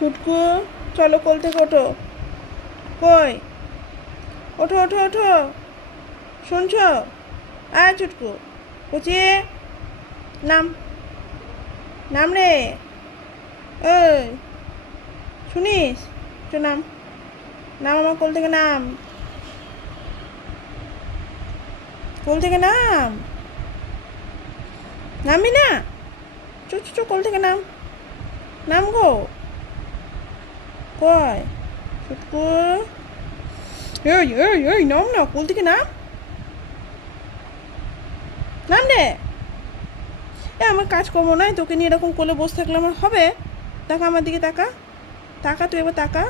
ছুটকু, চলো কোল থেকে ওঠো। কই, ওঠো ওঠো ওঠো, শুনছ? আয় ছুটকু, কুচিয়ে নাম, নাম রে। ওই শুনিস? তো নাম, নাম আমার কোল থেকে নাম, কোল থেকে নাম, নামবি না? চো চো চো, কোল থেকে নাম, নাম গো। কয় ছুটকু, এই এই এই নাম না, কোল থেকে নাম, নাম রে। এ আমার কাজকর্ম নাই, তোকে নিয়ে এরকম কোলে বসে থাকলে আমার হবে? তাকা আমার দিকে, তাকা, তাকা তুই এবার তাকা।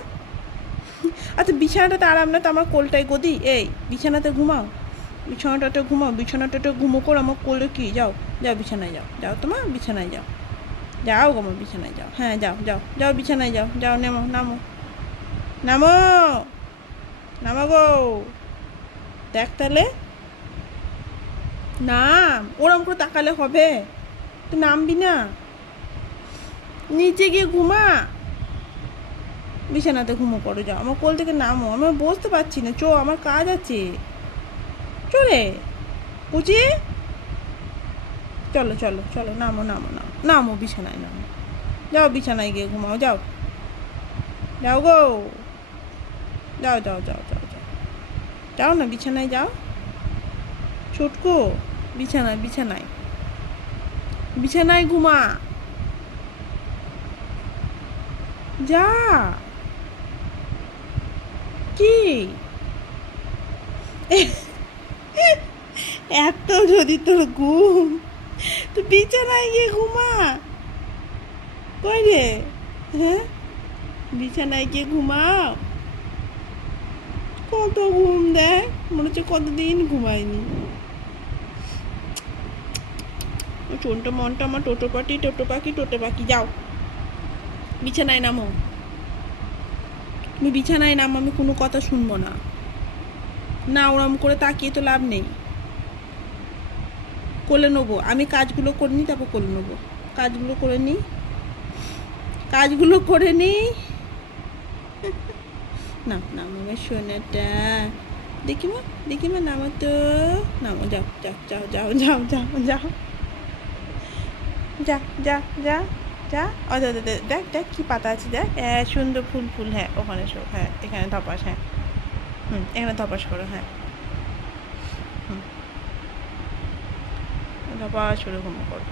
আচ্ছা বিছানাটাতে আরাম না তো, আমার কোলটাই গদি। এই বিছানাতে ঘুমাও, বিছানাটাতে ঘুমাও, বিছানাটাতে ঘুমো কর, আমার কোলে কি। যাও যাও বিছানায় যাও, যাও তোমার বিছানায় যাও, যাও গো আমার বিছানায় যাও। হ্যাঁ যাও যাও যাও বিছানায় যাও, যাও নেমো, নামো নামো, নামো গো। দেখ তাহলে, নাম, ওরম করে তাকালে হবে? তুই নামবি না, নিচে গিয়ে ঘুমা, বিছানাতে ঘুমো করো, যাও আমার কোল থেকে নামো, আমি বসতে পারছি না, চো আমার কাজ আছে, চলে বুঝি। চলো চলো চলো, নামো নামো নামো, নামো বিছানায় নামো, যাও বিছানায় গিয়ে ঘুমাও, যাও যাও গো, যাও যাও যাও যাও যাও, যাও না বিছানায় যাও। ছুটকু, বিছানায় বিছানায়, বিছানায় ঘুমা, যা। কি এত যদি তোর ঘুম, তুই বিছানায় গিয়ে ঘুমা। কই রে, হ্যাঁ বিছানায় গিয়ে ঘুমাও। কত ঘুম দেয়, মনে হচ্ছে কতদিন ঘুমায়নি। চোনটা মনটা আমার টোটো পাটি, টোটো পাখি, টোটো পাখি, যাও বিছানায় নামো। তুমি বিছানায় নামো, আমি কোনো কথা শুনবো না। না ওরম করে তাকিয়ে তো লাভ নেই, কোলে নেবো আমি, কাজগুলো করে নিই তারপর কোলে নেবো, কাজগুলো করে নিই, কাজগুলো করে নিই। না নামো আমার সোনাটা, দেখি মা, দেখি মা, নামো তো, নামো, যাও যাও যাও যাও যাও যাও যাও, যা যা যা যা। ও দেখ দেখ কী পাতা আছে, দেখ সুন্দর ফুল ফুল, হ্যাঁ ওখানে শো, হ্যাঁ এখানে ধপাস, হ্যাঁ এখানে ধপাস করো, হ্যাঁ ধপাস করে ঘুমো করো,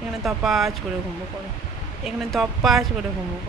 এখানে ধপাস করে ঘুমো করো, এখানে ধপাস করে ঘুমো করো।